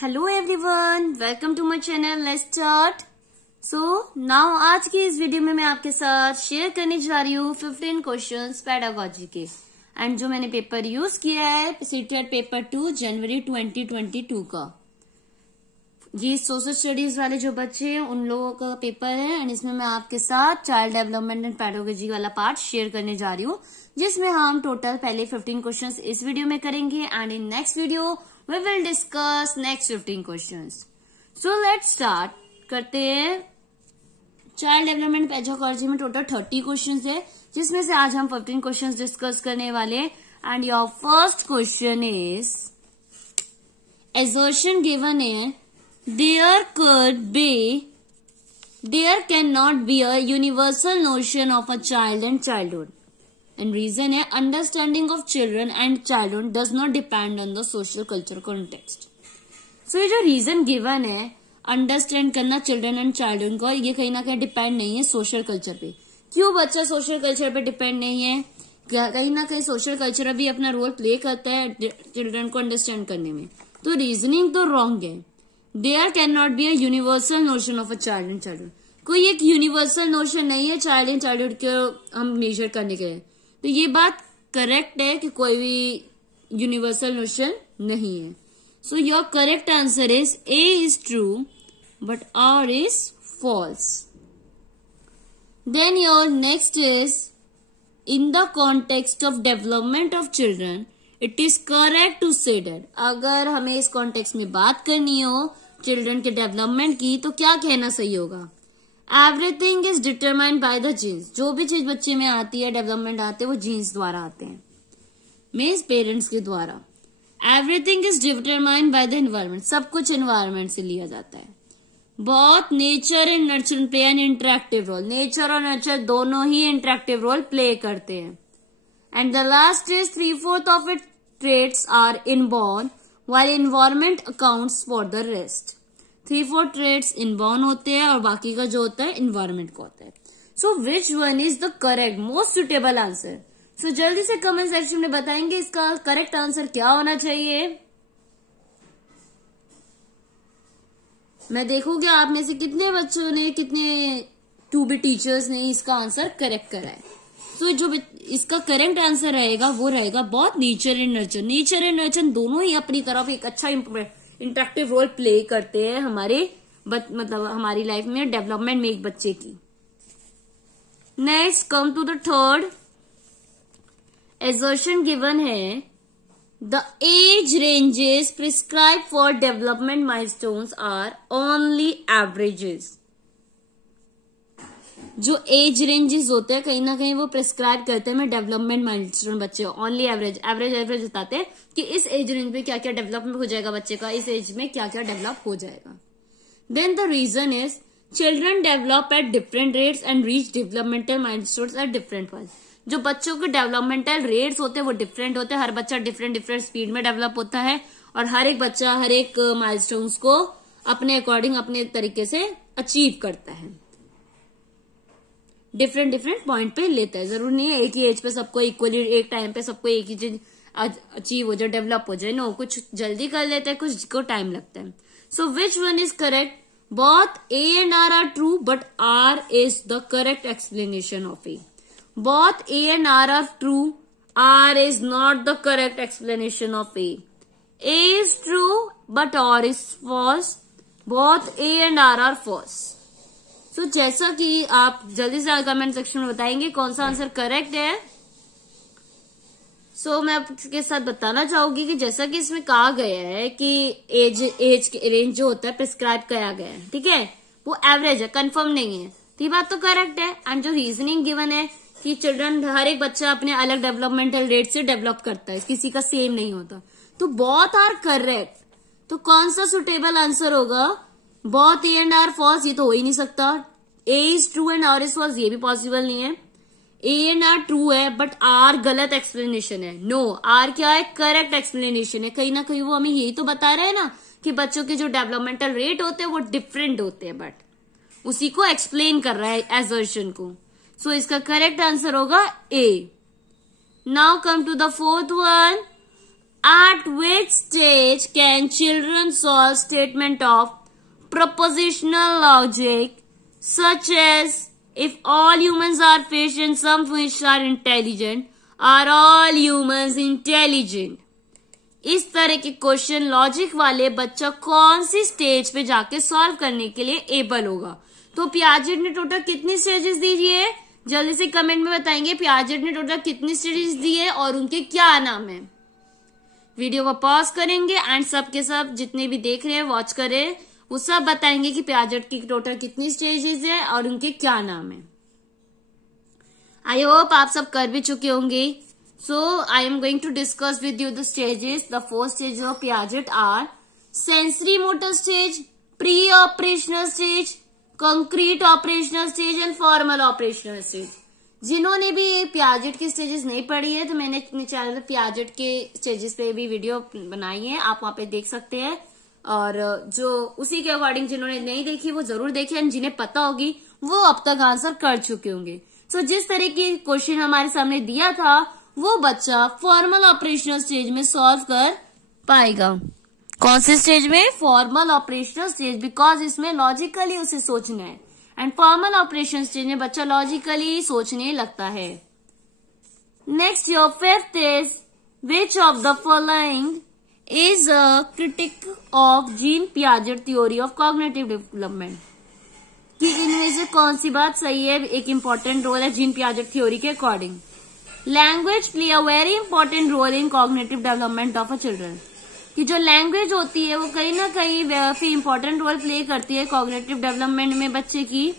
Hello everyone, welcome to my channel. Let's start. So now आज की इस video में मैं आपके साथ शेयर करने जा रही हूँ 15 क्वेश्चंस पेडागोजी के। एंड जो मैंने पेपर यूज किया है सीटेट पेपर 2 जनवरी 2022 का। ये सोशल स्टडीज वाले जो बच्चे हैं उन लोगों का पेपर है। एंड इसमें मैं आपके साथ चाइल्ड डेवलपमेंट एंड पेडागोजी वाला पार्ट शेयर करने जा रही हूँ, जिसमें हम टोटल पहले 15 क्वेश्चंस इस वीडियो में करेंगे and in next video we will discuss next 15 questions. So let's start करते हैं। चाइल्ड डेवलपमेंट पेडागोजी में टोटल 30 क्वेश्चंस है, जिसमें से आज हम 15 क्वेश्चंस डिस्कस करने वाले। And your first question is assertion given है there cannot be a universal notion of a child and childhood. And reason है understanding of children and childhood does not depend on the social cultural context. So ये जो reason given है understand करना children and childhood को, ये कहीं ना कहीं डिपेंड नहीं है सोशल कल्चर पे। क्यों बच्चा सोशल कल्चर पे डिपेंड नहीं है? कहीं ना कहीं सोशल कल्चर भी अपना रोल प्ले करता है चिल्ड्रन को अंडरस्टैंड करने में। तो रीजनिंग तो रॉन्ग है। There can not be a universal notion of a child and childhood. कोई एक यूनिवर्सल नोशन नहीं है चाइल्ड एंड चाइल्डहुड को हम मेजर करने के लिए। तो ये बात करेक्ट है कि कोई भी यूनिवर्सल नोशन नहीं है। So your correct answer is A is true but R is false. Then your next is in the context of development of children it is correct to say that. अगर हमें इस context में बात करनी हो children के development की तो क्या कहना सही होगा? Everything is determined by the genes. जो भी चीज बच्चे में आती है, डेवलपमेंट आते हैं, वो जीन्स द्वारा आते हैं, मीन्स पेरेंट्स के द्वारा। Everything is determined by the environment. सब कुछ एनवायरमेंट से लिया जाता है। बहुत nature and nurture play an interactive role. Nature और नर्चर दोनों ही इंटरेक्टिव रोल प्ले करते हैं। And the last is 3/4 of it traits are inborn while environment accounts for the rest. 3/4 traits inborn होते हैं और बाकी का जो होता है इन्वायरमेंट का होता है। So which one is the correct most suitable answer? So जल्दी से कमेंट सेक्शन में बताएंगे इसका करेक्ट आंसर क्या होना चाहिए। मैं देखूंगी आप में से कितने बच्चों ने, कितने टू बी टीचर्स ने इसका आंसर करेक्ट करा है। तो जो इसका करेक्ट आंसर रहेगा वो रहेगा बहुत nature and nurture. Nature and nurture दोनों ही अपनी तरफ एक अच्छा इंटरेक्टिव रोल प्ले करते हैं हमारे मतलब हमारी लाइफ में, डेवलपमेंट में एक बच्चे की। Next come to the third. assertion given है the age ranges prescribe for development milestones are only averages. जो एज रेंजेस होते हैं कहीं ना कहीं वो प्रिस्क्राइब करते हैं मैं डेवलपमेंट माइलस्टोन बच्चे ओनली एवरेज बताते हैं कि इस एज रेंज में क्या क्या डेवलपमेंट हो जाएगा बच्चे का, इस एज में क्या क्या डेवलप हो जाएगा। Then the reason is children develop at different rates and reach developmental milestones at different points. जो बच्चों के डेवलपमेंटल रेट्स होते हैं वो डिफरेंट होते हैं। हर बच्चा डिफरेंट स्पीड में डेवलप होता है और हर एक बच्चा हर एक माइलस्टोन्स को अपने अकॉर्डिंग अपने तरीके से अचीव करता है, डिफरेंट पॉइंट पे लेता है। जरूर नहीं है एक ही एज पे सबको इक्वली एक टाइम पे सबको एक ही चीज अचीव हो जाए, डेवलप हो जाए। नो, कुछ जल्दी कर लेता है, कुछ को टाइम लगता है। So which one is correct? Both A and R true but R is the correct explanation of A. Both A and R true, R is not the correct explanation of A. A is true but R is false. Both A and R false. तो जैसा कि आप जल्दी से comment section में बताएंगे कौन सा आंसर करेक्ट है। सो मैं आपके साथ बताना चाहूंगी कि जैसा कि इसमें कहा गया है कि एज रेंज जो होता है प्रिस्क्राइब किया गया है, ठीक है, वो एवरेज है, कंफर्म नहीं है। तो ये बात तो करेक्ट है। एंड जो रीजनिंग गिवन है कि चिल्ड्रन हर एक बच्चा अपने अलग डेवलपमेंटल रेट से डेवलप करता है, किसी का सेम नहीं होता, तो बोथ आर करेक्ट। तो कौन सा सुटेबल आंसर होगा? Both A and R false, ये तो हो ही नहीं सकता। A is true and R is false, ये भी पॉसिबल नहीं है। ए एंड आर ट्रू है बट आर गलत एक्सप्लेनेशन है। नो, आर क्या है? करेक्ट एक्सप्लेनेशन है। कहीं ना कहीं वो हमें यही तो बता रहे हैं ना कि बच्चों के जो डेवलपमेंटल रेट होते हैं वो डिफरेंट होते हैं, बट उसी को एक्सप्लेन कर रहा है एजर्शन को। सो इसका करेक्ट आंसर होगा A. Now come to the fourth one. At which stage can children solve statement of propositional logic such as if all humans are fish and some fish are intelligent, are all humans intelligent? इस तरह के question logic वाले बच्चा कौन सी stage पे जाके solve करने के लिए एबल होगा? तो पियाजेट ने टोटल कितनी स्टेजेस दी है? जल्दी से कमेंट में बताएंगे पियाजेट ने टोटल कितनी स्टेजेस दी है और उनके क्या नाम है। वीडियो को पॉज करेंगे एंड सबके सब जितने भी देख रहे हैं वॉच करें, वो सब बताएंगे कि पियाजेट की टोटल कितनी स्टेजेस है और उनके क्या नाम है। आई होप आप सब कर भी चुके होंगे। So I am going to discuss with you the stages. The 4 stages of Piaget are sensory motor stage, pre operational stage, concrete operational stage and formal operational stage. जिन्होंने भी पियाजेट की stages नहीं पढ़ी है तो मैंने अपने चैनल पे पियाजेट के स्टेजेस पे भी वीडियो बनाई है, आप वहां पे देख सकते हैं। और जो उसी के अकॉर्डिंग जिन्होंने नहीं देखी वो जरूर देखें एंड जिन्हें पता होगी वो अब तक आंसर कर चुके होंगे। सो जिस तरह की क्वेश्चन हमारे सामने दिया था वो बच्चा फॉर्मल ऑपरेशनल स्टेज में सॉल्व कर पाएगा। कौन से स्टेज में? फॉर्मल ऑपरेशनल स्टेज, बिकॉज इसमें लॉजिकली उसे सोचना है एंड फॉर्मल ऑपरेशन स्टेज में बच्चा लॉजिकली सोचने लगता है। Next your 5th is which of the following is a critique of Jean Piaget theory of cognitive development, कि इनमें से कौन सी बात सही है? एक इंपॉर्टेंट रोल है जीन पियाजेट थ्योरी के according. Language play a very important role in cognitive development of a children, कि जो लैंग्वेज होती है वो कहीं ना कहीं फिर इंपॉर्टेंट रोल प्ले करती है कॉग्निटिव डेवलपमेंट में बच्चे की।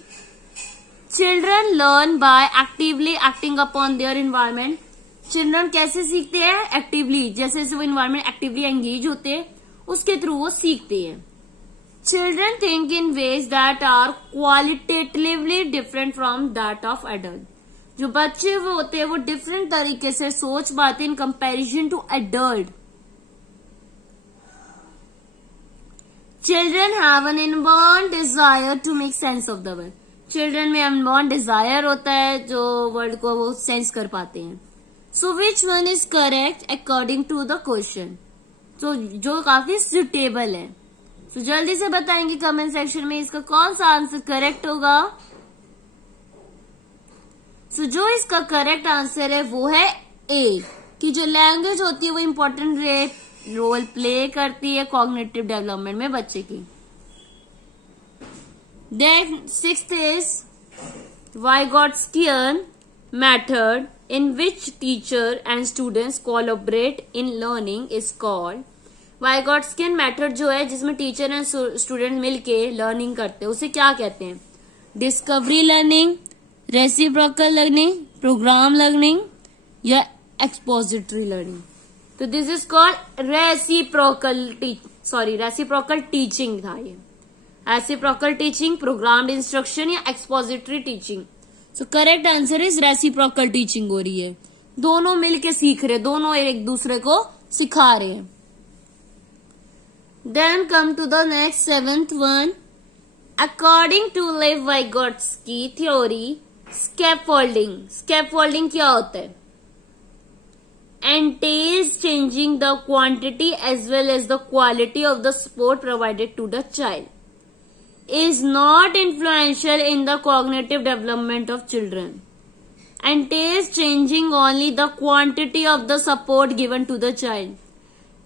Children learn by actively acting upon their environment. Children कैसे सीखते हैं? एक्टिवली, जैसे जैसे वो इन्वायरमेंट एक्टिवली एंगेज होते हैं उसके थ्रू वो सीखते हैं। Children think in ways that are qualitatively different from that of adult. जो बच्चे वो होते हैं वो डिफरेंट तरीके से सोच पाते हैं in comparison to adult. Children have an inborn desire to make sense of the world. Children में inborn desire होता है जो वर्ल्ड को वो सेंस कर पाते हैं। So which one is correct according to the question? तो जो काफी सुटेबल है। So जल्दी से बताएंगे कमेंट सेक्शन में इसका कौन सा आंसर करेक्ट होगा। So जो इसका करेक्ट आंसर है वो है ए, कि जो लैंग्वेज होती है वो इम्पोर्टेंट रोल प्ले करती है कॉग्निटिव डेवलपमेंट में बच्चे की। Then 6th is Vygotskian method in which teacher and students collaborate in learning is called. Vygotskian method जो है जिसमें टीचर एंड स्टूडेंट मिलके लर्निंग करते हैं उसे क्या कहते हैं? Discovery learning, reciprocal learning, program learning या एक्सपोजिटरी लर्निंग। तो this is called reciprocal teaching था ये। रेसिप्रोकल टीचिंग, प्रोग्राम्ड इंस्ट्रक्शन या expository teaching. So correct answer is reciprocal teaching हो रही है, दोनों मिलके सीख रहे, दोनों एक दूसरे को सिखा रहे हैं। Then come to the next 7th one. According to Lev Vygotsky theory scaffolding. Scaffolding क्या होता है? entails changing the quantity as well as the quality of the support provided to the child, is not influential in the cognitive development of children, entails changing only the quantity of the support given to the child,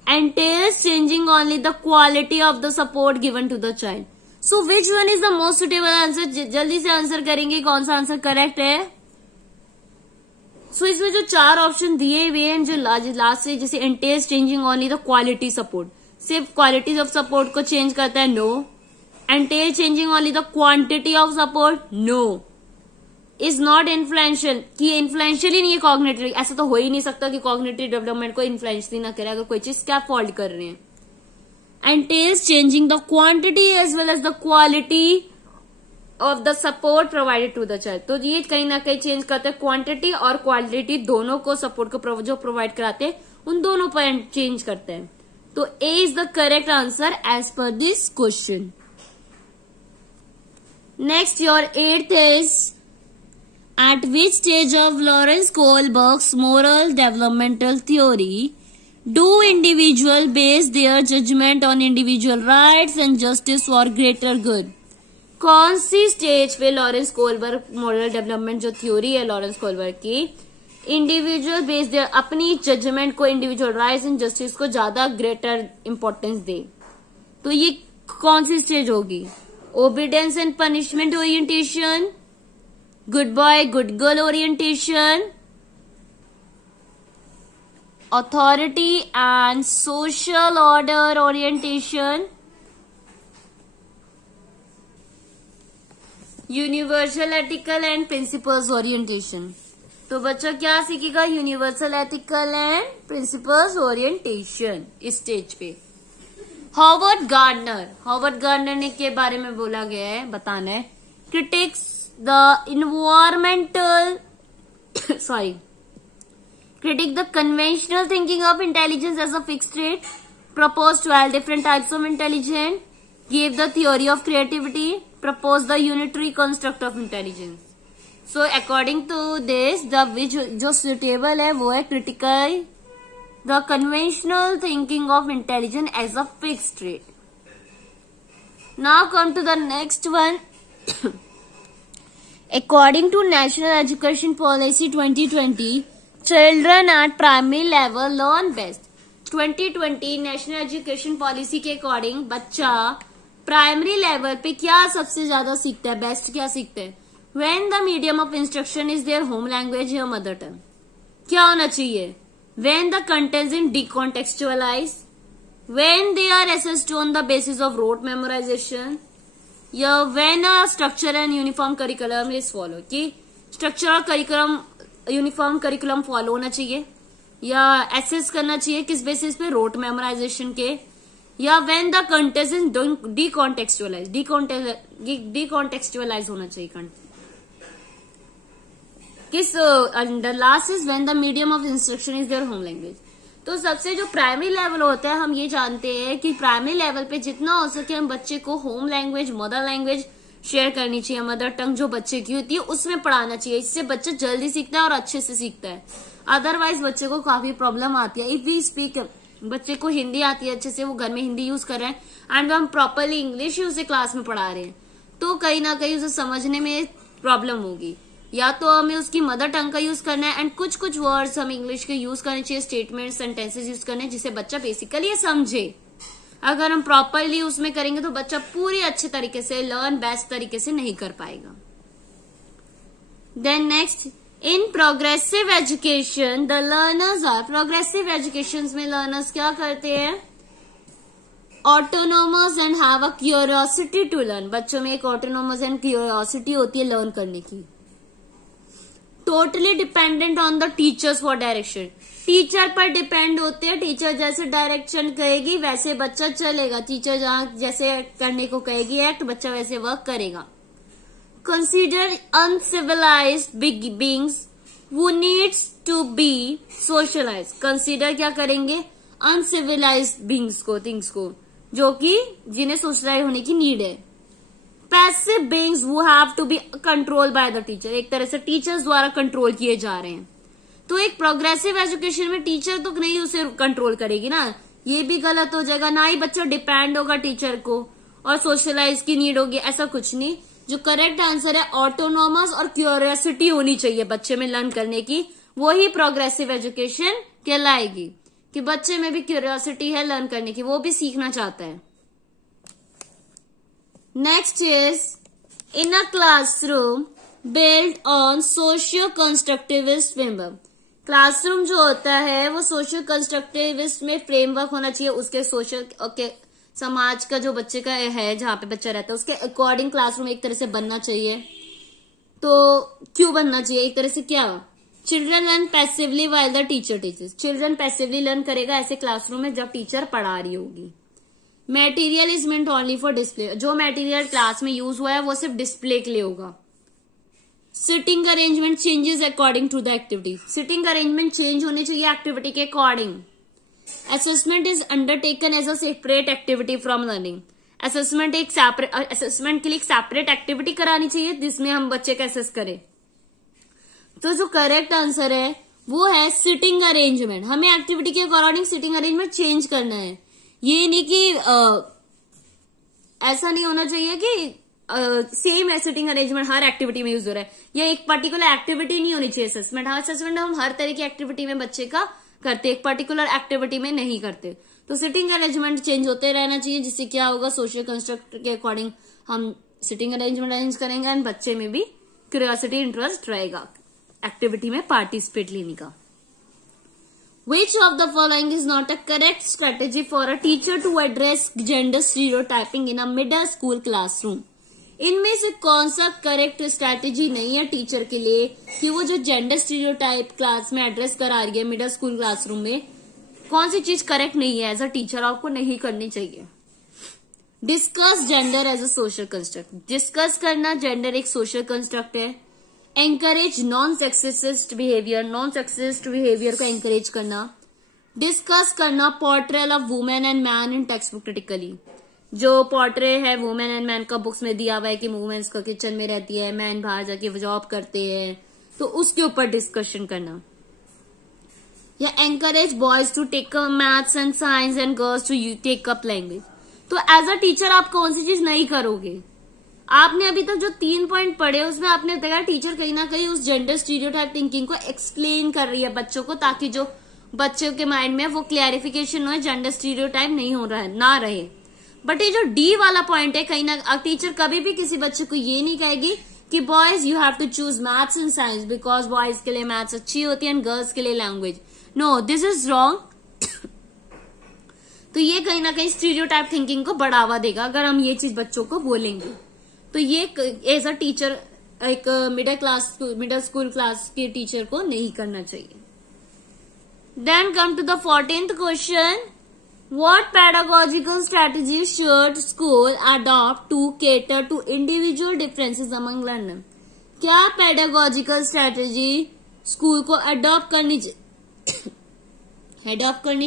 entails changing only the quality of the support given to the child. So which one is the most suitable answer? जल्दी से answer करेंगे कौन सा answer correct है। सो इसमें जो 4 option दिए हुए हैं जो लास्ट से, जैसे entails changing only the quality support, सिर्फ क्वालिटी ऑफ सपोर्ट को चेंज करता है, no. Entail changing only the quantity of support, no. Is not influential, कि इन्फ्लुएंशियल ही नहीं है कॉग्निटिव, ऐसा तो हो ही नहीं सकता कि कॉग्निटिव डेवलपमेंट को इन्फ्लुएंस ही ना करे अगर कोई चीज स्कैफोल्ड कर रहे हैं। Entails changing the quantity as well as the quality of the support provided to the child. तो ये कहीं ना कहीं चेंज करते हैं, क्वांटिटी और क्वालिटी दोनों को, सपोर्ट को जो प्रोवाइड कराते हैं उन दोनों पर चेंज करते हैं। तो A is the correct answer as per this question. Next your 8th is at which stage of Lawrence Kohlberg's moral developmental theory do individual base their judgement on individual rights and justice for greater good. कौन सी stage पे Lawrence Kohlberg model development जो theory है Lawrence Kohlberg की, individual base their अपनी judgement को individual rights and justice को ज्यादा ग्रेटर इंपॉर्टेंस दे। तो ये कौन सी स्टेज होगी? Obedience and punishment orientation, good boy good girl orientation, authority and social order orientation, universal ethical and principles orientation. तो बच्चा क्या सीखेगा? Universal ethical and principles orientation इस स्टेज पे। हॉवर्ड गार्डनर ने के बारे में बोला गया है, बताना है। Critics the environmental critic the conventional thinking of intelligence as a fixed trait, proposed 12 different types of intelligence, gave the theory of creativity, proposed the unitary construct of intelligence. So according to this, the which जो suitable है वो है critical the conventional thinking of intelligence as a fixed trait. Now come to the next one. According to National Education Policy 2020, Children at primary level learn best. 2020 national education policy के according बच्चा primary level पे क्या सबसे ज्यादा सीखता है, best क्या सीखता है? When the medium of instruction is their home language या मदर टंग। क्या होना चाहिए? When the contents in decontextualized, when they are assessed on the basis of rote memorization, या when a structure and uniform curriculum is followed। कि structure और curriculum uniform curriculum follow होना चाहिए, या एसेस करना चाहिए किस बेसिस पे? रोट मेमोराइजेशन के, या व्हेन द कंटेंट इज डिकॉन्टेक्चुअलाइज होना चाहिए किस? The last is when the medium of instruction is their home language. तो सबसे जो प्राइमरी लेवल होता है, हम ये जानते हैं कि प्राइमरी लेवल पे जितना हो सके हम बच्चे को home language, mother language share करनी चाहिए। मदर टंग जो बच्चे की होती है उसमें पढ़ाना चाहिए, इससे बच्चा जल्दी सीखता है और अच्छे से सीखता है। अदरवाइज बच्चे को काफी प्रॉब्लम आती है। इफ वी स्पीक, बच्चे को हिंदी आती है अच्छे से, वो घर में हिंदी यूज कर रहे हैं एंड हम प्रॉपरली इंग्लिश ही उसे क्लास में पढ़ा रहे हैं, तो कहीं ना कहीं उसे समझने में प्रॉब्लम होगी। या तो हमें उसकी मदर टंग का यूज करना है एंड कुछ कुछ वर्ड्स हम इंग्लिश के यूज करने चाहिए, स्टेटमेंट सेंटेंसेस यूज करने जिससे बच्चा बेसिकली समझे। अगर हम प्रॉपरली उसमें करेंगे तो बच्चा पूरी अच्छे तरीके से लर्न बेस्ट तरीके से नहीं कर पाएगा। Then next, in progressive education the learners are, progressive education में लर्नर्स क्या करते हैं? Autonomous and have a curiosity to learn. बच्चों में एक ऑटोनोमस एंड क्यूरियोसिटी होती है लर्न करने की। Totally dependent on the teachers for direction, teacher पर डिपेंड होते हैं। टीचर जैसे डायरेक्शन कहेगी वैसे बच्चा चलेगा, टीचर जहां जैसे करने को कहेगी एक्ट, बच्चा वैसे वर्क करेगा। Consider uncivilised beings who needs to be socialise. Consider क्या करेंगे? अनसिविलाइज्ड बीइंग्स को, थिंग्स को, जो कि जिन्हें सोशलाइज होने की नीड है। Passive beings who have to be control by the teacher, एक तरह से टीचर्स द्वारा कंट्रोल किए जा रहे हैं। तो एक प्रोग्रेसिव एजुकेशन में टीचर तो नहीं उसे कंट्रोल करेगी ना, ये भी गलत हो जाएगा। ना ही बच्चा डिपेंड होगा टीचर को और सोशलाइज की नीड होगी, ऐसा कुछ नहीं। जो करेक्ट आंसर है ऑटोनोमस और क्यूरियोसिटी होनी चाहिए बच्चे में लर्न करने की, वो ही प्रोग्रेसिव एजुकेशन कहलाएगी कि बच्चे में भी क्यूरियोसिटी है लर्न करने की, वो भी सीखना चाहता है। Next is in a classroom build on socio constructivist framework. Classroom जो होता है वो सोशल कंस्ट्रक्टिविस्ट में फ्रेमवर्क होना चाहिए, उसके सोशल समाज का जो बच्चे का है जहां पे बच्चा रहता है उसके अकॉर्डिंग क्लासरूम एक तरह से बनना चाहिए। तो क्यों बनना चाहिए? एक तरह से क्या, children learn passively while the teacher teachers, children passively learn करेगा ऐसे क्लासरूम में जब टीचर पढ़ा रही होगी। Material is meant only for display, जो मटेरियल क्लास में यूज हुआ है वो सिर्फ डिस्प्ले के लिए होगा। Sitting arrangement changes according to the activity, sitting arrangement change होनी चाहिए एक्टिविटी के according. Assessment is undertaken as a separate activity from learning, assessment एक असेसमेंट के लिए एक सेपरेट एक्टिविटी करानी चाहिए जिसमें हम बच्चे का असेस करें। तो जो करेक्ट आंसर है वो है सिटिंग अरेंजमेंट। हमें एक्टिविटी के अकॉर्डिंग सिटिंग अरेंजमेंट चेंज करना है। ये नहीं कि ऐसा नहीं होना चाहिए कि सेम है सिटिंग अरेंजमेंट हर एक्टिविटी में यूज हो रहा है, या एक पर्टिकुलर एक्टिविटी नहीं होनी चाहिए असेसमेंट। हाँ, असेसमेंट हम हर तरह की एक्टिविटी में बच्चे का करते, एक पर्टिकुलर एक्टिविटी में नहीं करते। तो सिटिंग अरेंजमेंट चेंज होते रहना चाहिए, जिससे क्या होगा, सोशल कंस्ट्रक्ट के अकॉर्डिंग हम सिटिंग अरेंजमेंट अरेंज करेंगे एंड बच्चे में भी क्यूरियोसिटी इंटरेस्ट रहेगा एक्टिविटी में पार्टिसिपेट लेने का। Which of the following is not a correct strategy for a teacher to address gender stereotyping in a middle school classroom? इनमें से कौन सा करेक्ट स्ट्रैटेजी नहीं है टीचर के लिए कि वो जो जेंडर स्टीरियोटाइप क्लास में एड्रेस करा रही है मिडिल स्कूल क्लासरूम में, कौन सी चीज करेक्ट नहीं है एज अ टीचर, आपको नहीं करनी चाहिए। Discuss gender as a social construct. Discuss करना जेंडर एक सोशल कंस्ट्रक्ट है। Encourage non sexist behaviour, non sexist behaviour को एंकरेज करना। डिस्कस करना portrayal of women and man in text book critically. जो पोर्ट्रे है वुमेन एंड मैन का books में दिया हुआ है कि वुमेन्स का किचन में रहती है, मैन बाहर जाके जॉब करते हैं, तो उसके ऊपर डिस्कशन करना। या encourage boys to take up maths and science and girls to take up language. तो एज अ टीचर आप कौन सी चीज नहीं करोगे? आपने अभी तक जो 3 पॉइंट पढ़े उसमें आपने देखा टीचर कहीं ना कहीं उस जेंडर स्टीरियोटाइप थिंकिंग को एक्सप्लेन कर रही है बच्चों को, ताकि जो बच्चों के माइंड में वो क्लैरिफिकेशन हो, जेंडर स्टीरियोटाइप नहीं हो रहा है, ना रहे। बट ये जो डी वाला पॉइंट है, कहीं ना टीचर कभी भी किसी बच्चे को ये नहीं कहेगी कि boys you have to choose maths and science because boys के लिए मैथ्स अच्छी होती है एंड गर्ल्स के लिए language. No, this is wrong. तो ये कहीं ना कहीं स्टीरियोटाइप थिंकिंग को बढ़ावा देगा अगर हम ये चीज बच्चों को बोलेंगे। तो ये एज अ टीचर एक मिडिल स्कूल क्लास के टीचर को नहीं करना चाहिए। Then come to the 14th question, what pedagogical strategy should school adopt to cater to individual differences among learner? क्या पेडागोजिकल स्ट्रेटेजी स्कूल को अडॉप्ट करनी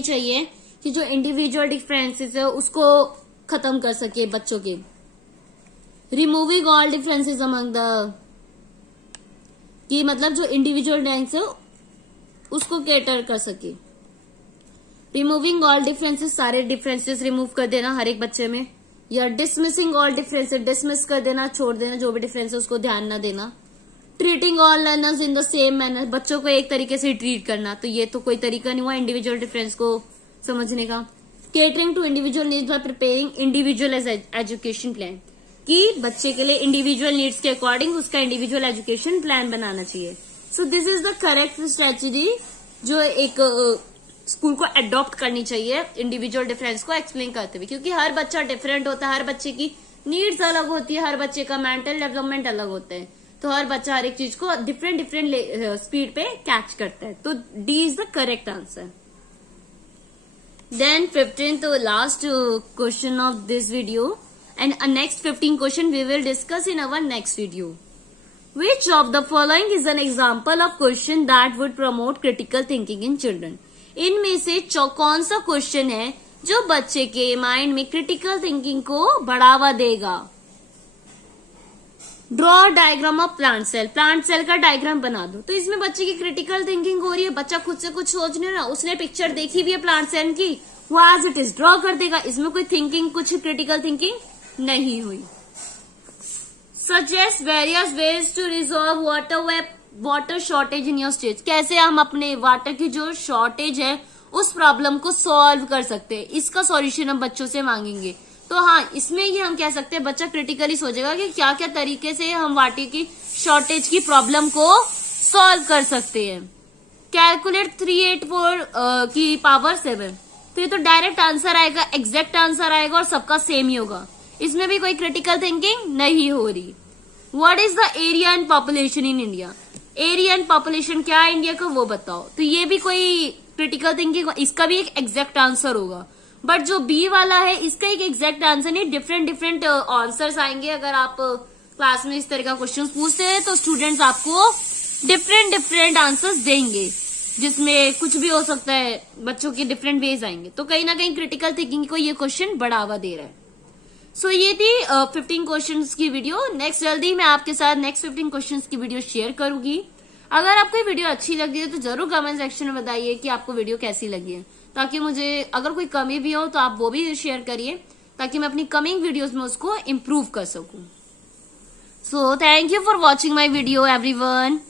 चाहिए कि जो इंडिविजुअल डिफरेंसेस है उसको खत्म कर सके बच्चों के। Removing all differences among the, कि मतलब जो इंडिविजुअल रैंक्स है उसको कैटर कर सके। रिमूविंग ऑल डिफरेंसेस, सारे डिफरेंसेस रिमूव कर देना हर एक बच्चे में, या डिसमिसिंग ऑल डिफरेंसेस, डिसमिस कर देना, छोड़ देना, जो भी डिफरेंस है उसको ध्यान न देना। Treating all learners in the same manner, बच्चों को एक तरीके से ट्रीट करना, तो ये तो कोई तरीका नहीं हुआ इंडिविजुअल डिफरेंस को समझने का। Catering to individual needs by preparing individual education plan, कि बच्चे के लिए इंडिविजुअल नीड्स के अकॉर्डिंग उसका इंडिविजुअल एजुकेशन प्लान बनाना चाहिए। So this is the correct strategy जो एक स्कूल को अडॉप्ट करनी चाहिए इंडिविजुअल डिफरेंस को एक्सप्लेन करते हुए, क्योंकि हर बच्चा डिफरेंट होता है, हर बच्चे की नीड्स अलग होती है, हर बच्चे का मेंटल डेवलपमेंट अलग होता है, तो हर बच्चा हर एक चीज को डिफरेंट स्पीड पे कैच करता है। तो D is the correct answer. Then 15th last question of this video and next 15 question we will discuss in our next video. Which of the following is an example of question that would promote critical thinking in children? इनमें से कौन सा question है जो बच्चे के mind में critical thinking को बढ़ावा देगा? Draw diagram of plant cell, plant cell का डायग्राम बना दो। तो इसमें बच्चे की क्रिटिकल थिंकिंग हो रही है, बच्चा खुद से कुछ सोच नहीं रहा, उसने पिक्चर देखी भी है प्लांट सेल की, वो एज इट इज ड्रॉ कर देगा, इसमें कोई थिंकिंग, कुछ क्रिटिकल थिंकिंग नहीं हुई। Suggest various ways to resolve water shortage in your state, कैसे हम अपने वाटर की जो शॉर्टेज है उस प्रॉब्लम को सॉल्व कर सकते हैं, इसका सॉल्यूशन हम बच्चों से मांगेंगे। तो हाँ, इसमें ये हम कह सकते हैं बच्चा क्रिटिकली सोचेगा कि क्या क्या तरीके से हम वाटर की शॉर्टेज की प्रॉब्लम को सॉल्व कर सकते हैं। कैलकुलेट 384 की पावर 7, तो ये तो डायरेक्ट आंसर आएगा, एग्जैक्ट आंसर आएगा और सबका सेम ही होगा, इसमें भी कोई क्रिटिकल थिंकिंग नहीं हो रही। What is the area and population in India, area and population क्या है इंडिया का वो बताओ, तो ये भी कोई क्रिटिकल थिंकिंग, इसका भी एक एग्जैक्ट आंसर होगा। बट जो बी वाला है इसका एक एग्जैक्ट आंसर नहीं, डिफरेंट आंसर्स आएंगे। अगर आप क्लास में इस तरह का क्वेश्चन पूछते हैं तो स्टूडेंट्स आपको डिफरेंट आंसर्स देंगे, जिसमें कुछ भी हो सकता है, बच्चों के डिफरेंट वेज आएंगे। तो कहीं ना कहीं क्रिटिकल थिंकिंग को ये क्वेश्चन बढ़ावा दे रहा है। सो ये थी 15 क्वेश्चंस की वीडियो। नेक्स्ट जल्दी मैं आपके साथ नेक्स्ट 15 क्वेश्चंस की वीडियो शेयर करूंगी। अगर आपको ये वीडियो अच्छी लगी है तो जरूर कमेंट सेक्शन में बताइए कि आपको वीडियो कैसी लगी है, ताकि मुझे अगर कोई कमी भी हो तो आप वो भी शेयर करिए, ताकि मैं अपनी कमिंग वीडियोस में उसको इम्प्रूव कर सकूं। So thank you for watching my video everyone.